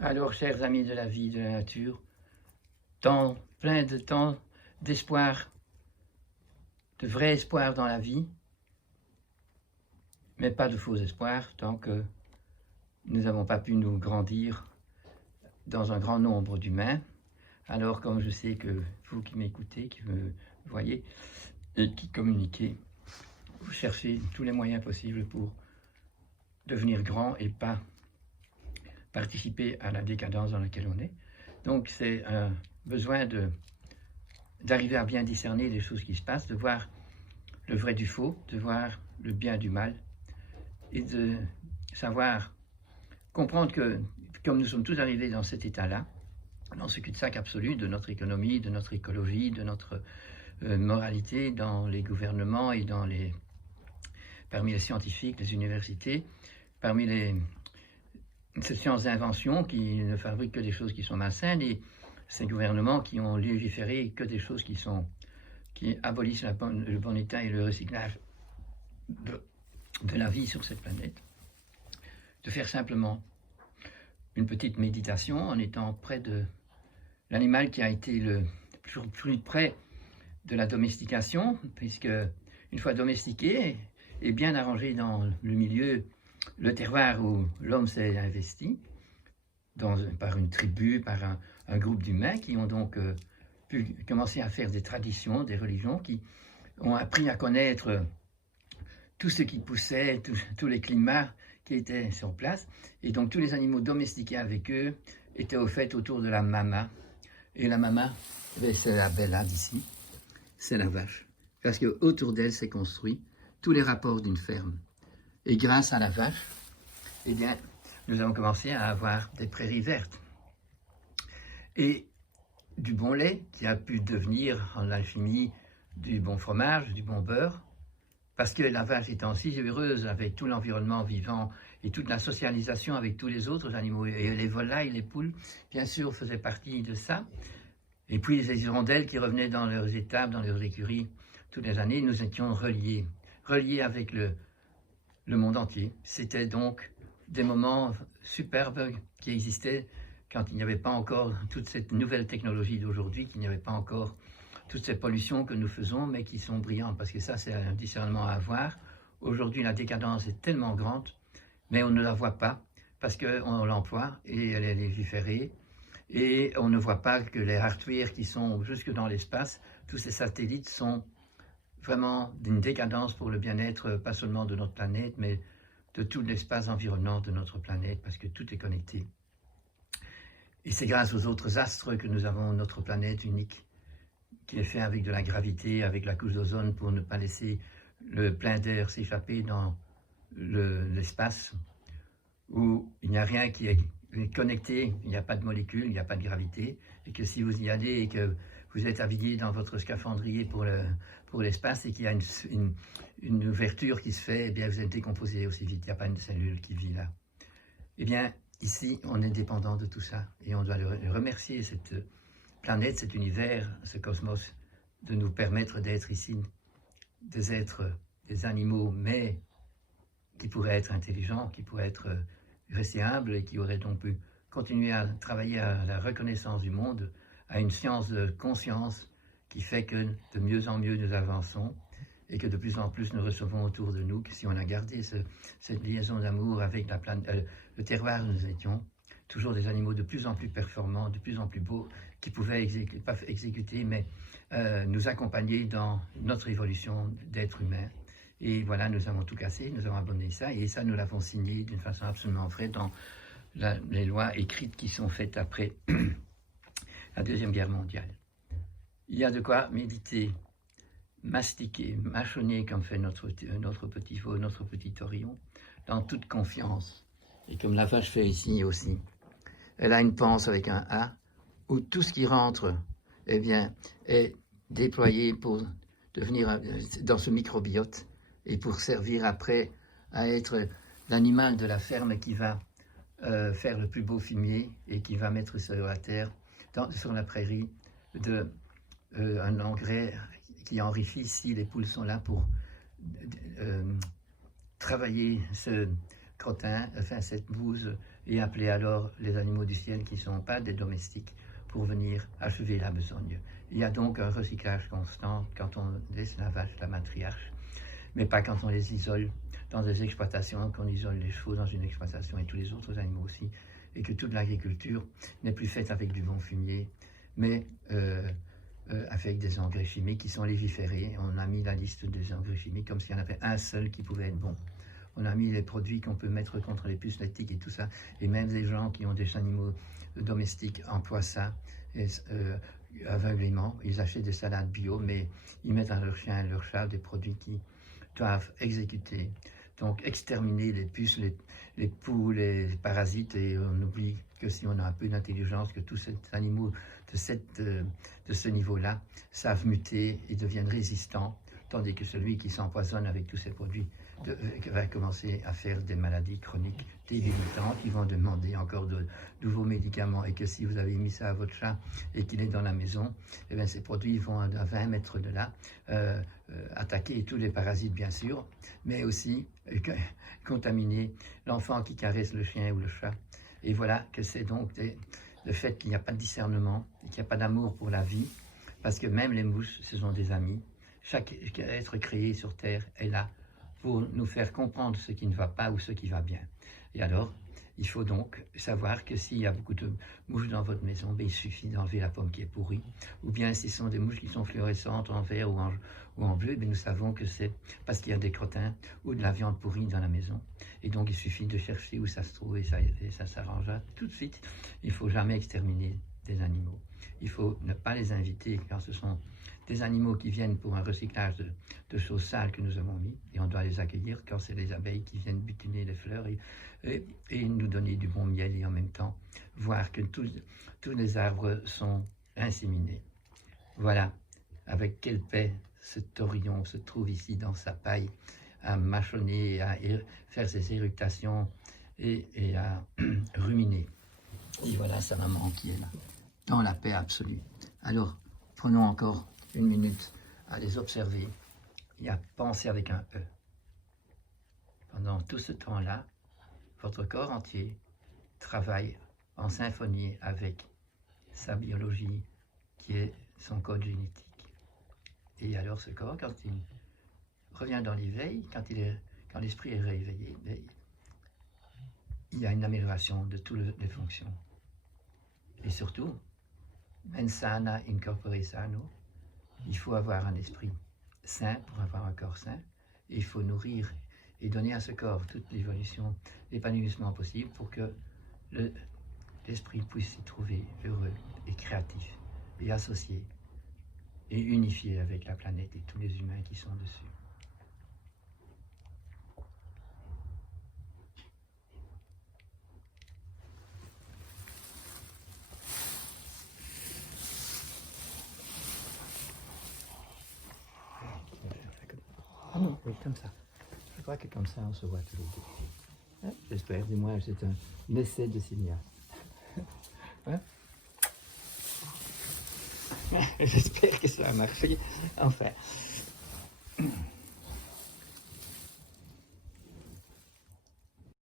Alors, chers amis de la vie, de la nature, plein de temps d'espoir, de vrai espoir dans la vie, mais pas de faux espoir tant que nous n'avons pas pu nous grandir dans un grand nombre d'humains. Alors, comme je sais que vous qui m'écoutez, qui me voyez et qui communiquez, vous cherchez tous les moyens possibles pour devenir grand et pas participer à la décadence dans laquelle on est. Donc, c'est un besoin d'arriver à bien discerner les choses qui se passent, de voir le vrai du faux, de voir le bien du mal, et de savoir comprendre que, comme nous sommes tous arrivés dans cet état-là, dans ce cul-de-sac absolu de notre économie, de notre écologie, de notre moralité, dans les gouvernements et parmi les scientifiques, les universités, parmi ces sciences d'invention qui ne fabriquent que des choses qui sont malsaines, et ces gouvernements qui ont légiféré que des choses qui abolissent le bon état et le recyclage de la vie sur cette planète, de faire simplement une petite méditation en étant près de l'animal qui a été le plus près de la domestication, puisque une fois domestiqué et bien arrangé dans le milieu, le terroir où l'homme s'est investi, par une tribu, par un groupe d'humains qui ont donc pu commencer à faire des traditions, des religions, qui ont appris à connaître tout ce qui poussait, tous les climats qui étaient sur place, et donc tous les animaux domestiqués avec eux étaient au fait autour de la mama, et la mama, c'est la bella d'ici, c'est la vache, parce que autour d'elle s'est construit tous les rapports d'une ferme, et grâce à la vache, eh bien, nous avons commencé à avoir des prairies vertes, et du bon lait qui a pu devenir en alchimie du bon fromage, du bon beurre, parce que la vache étant si heureuse avec tout l'environnement vivant et toute la socialisation avec tous les autres animaux, et les volailles, les poules, bien sûr, faisaient partie de ça. Et puis les hirondelles qui revenaient dans leurs étables, dans leurs écuries, toutes les années, nous étions reliés avec le monde entier. C'était donc des moments superbes qui existaient quand il n'y avait pas encore toute cette nouvelle technologie d'aujourd'hui, qu'il n'y avait pas encore toutes ces pollutions que nous faisons, mais qui sont brillantes, parce que ça, c'est un discernement à avoir. Aujourd'hui, la décadence est tellement grande, mais on ne la voit pas, parce qu'on l'emploie, et elle est légiférée, et on ne voit pas que les hardware qui sont jusque dans l'espace, tous ces satellites sont vraiment d'une décadence pour le bien-être, pas seulement de notre planète, mais de tout l'espace environnant de notre planète, parce que tout est connecté. Et c'est grâce aux autres astres que nous avons notre planète unique, qui est fait avec de la gravité, avec la couche d'ozone pour ne pas laisser le plein d'air s'échapper dans l'espace, où il n'y a rien qui est connecté, il n'y a pas de molécules, il n'y a pas de gravité, et que si vous y allez et que vous êtes habillé dans votre scaphandrier pour l'espace et qu'il y a une ouverture qui se fait, eh bien vous êtes décomposé aussi vite, il n'y a pas une cellule qui vit là. Eh bien, ici, on est dépendant de tout ça, et on doit le remercier, cette planète, cet univers, ce cosmos, de nous permettre d'être ici, des êtres, des animaux, mais qui pourraient être intelligents, qui pourraient rester humbles et qui auraient donc pu continuer à travailler à la reconnaissance du monde, à une science de conscience qui fait que de mieux en mieux nous avançons et que de plus en plus nous recevons autour de nous, que si on a gardé cette liaison d'amour avec le terroir où nous étions, toujours des animaux de plus en plus performants, de plus en plus beaux, qui pouvaient pas exécuter, mais nous accompagner dans notre évolution d'être humain. Et voilà, nous avons tout cassé, nous avons abandonné ça, et ça, nous l'avons signé d'une façon absolument vraie dans les lois écrites qui sont faites après la Deuxième Guerre mondiale. Il y a de quoi méditer, mastiquer, mâchonner comme fait notre petit veau, notre petit Orion, dans toute confiance. Et comme la vache fait ici aussi. Elle a une panse avec un A, où tout ce qui rentre, eh bien, est déployé pour devenir dans ce microbiote et pour servir après à être l'animal de la ferme qui va faire le plus beau fumier et qui va mettre sur la terre, sur la prairie, un engrais qui enrichit si les poules sont là pour travailler ce crottin, enfin cette bouse, et appeler alors les animaux du ciel qui ne sont pas des domestiques pour venir achever la besogne. Il y a donc un recyclage constant quand on laisse la vache, la matriarche, mais pas quand on les isole dans des exploitations, qu'on isole les chevaux dans une exploitation et tous les autres animaux aussi, et que toute l'agriculture n'est plus faite avec du bon fumier, mais avec des engrais chimiques qui sont légiférés. On a mis la liste des engrais chimiques comme s'il y en avait un seul qui pouvait être bon. On a mis les produits qu'on peut mettre contre les puces lactiques et tout ça, et même les gens qui ont des animaux domestiques emploient ça aveuglément. Ils achètent des salades bio, mais ils mettent à leur chien et leur chat des produits qui doivent exécuter. Donc exterminer les puces, les poux, les parasites, et on oublie que si on a un peu d'intelligence, que tous ces animaux de ce niveau-là savent muter et deviennent résistants, tandis que celui qui s'empoisonne avec tous ces produits va commencer à faire des maladies chroniques débilitantes qui vont demander encore de nouveaux médicaments, et que si vous avez mis ça à votre chat et qu'il est dans la maison, eh bien, ces produits vont à 20 mètres de là attaquer tous les parasites bien sûr, mais aussi contaminer l'enfant qui caresse le chien ou le chat. Et voilà que c'est donc le fait qu'il n'y a pas de discernement et qu'il n'y a pas d'amour pour la vie, parce que même les mouches, ce sont des amis. Chaque être créé sur Terre est là pour nous faire comprendre ce qui ne va pas ou ce qui va bien. Et alors, il faut donc savoir que s'il y a beaucoup de mouches dans votre maison, il suffit d'enlever la pomme qui est pourrie. Ou bien si ce sont des mouches qui sont fluorescentes en vert ou en bleu, nous savons que c'est parce qu'il y a des crottins ou de la viande pourrie dans la maison. Et donc il suffit de chercher où ça se trouve et ça s'arrangera tout de suite. Il ne faut jamais exterminer des animaux. Il faut ne pas les inviter car ce sont des animaux qui viennent pour un recyclage de choses sales que nous avons mis, et on doit les accueillir quand c'est les abeilles qui viennent butiner les fleurs et nous donner du bon miel, et en même temps voir que tous les arbres sont inséminés. Voilà avec quelle paix ce taurillon se trouve ici dans sa paille à mâchonner, à faire ses éructations et à ruminer. Et voilà sa maman qui est là, dans la paix absolue. Alors, prenons encore une minute à les observer et à penser avec un E. Pendant tout ce temps-là, votre corps entier travaille en symphonie avec sa biologie qui est son code génétique. Et alors ce corps, quand il revient dans l'éveil, quand l'esprit est réveillé, il y a une amélioration de toutes les fonctions. Et surtout, mens sana in corpore sano, il faut avoir un esprit sain pour avoir un corps sain, et il faut nourrir et donner à ce corps toute l'évolution, l'épanouissement possible pour que l'esprit puisse s'y trouver heureux et créatif et associé et unifié avec la planète et tous les humains qui sont dessus. Ah non, oui, comme ça. Je crois que comme ça, on se voit tous les deux. Hein? J'espère, du moins, c'est un essai de cinéaste. Hein? J'espère que ça a marché. Enfin.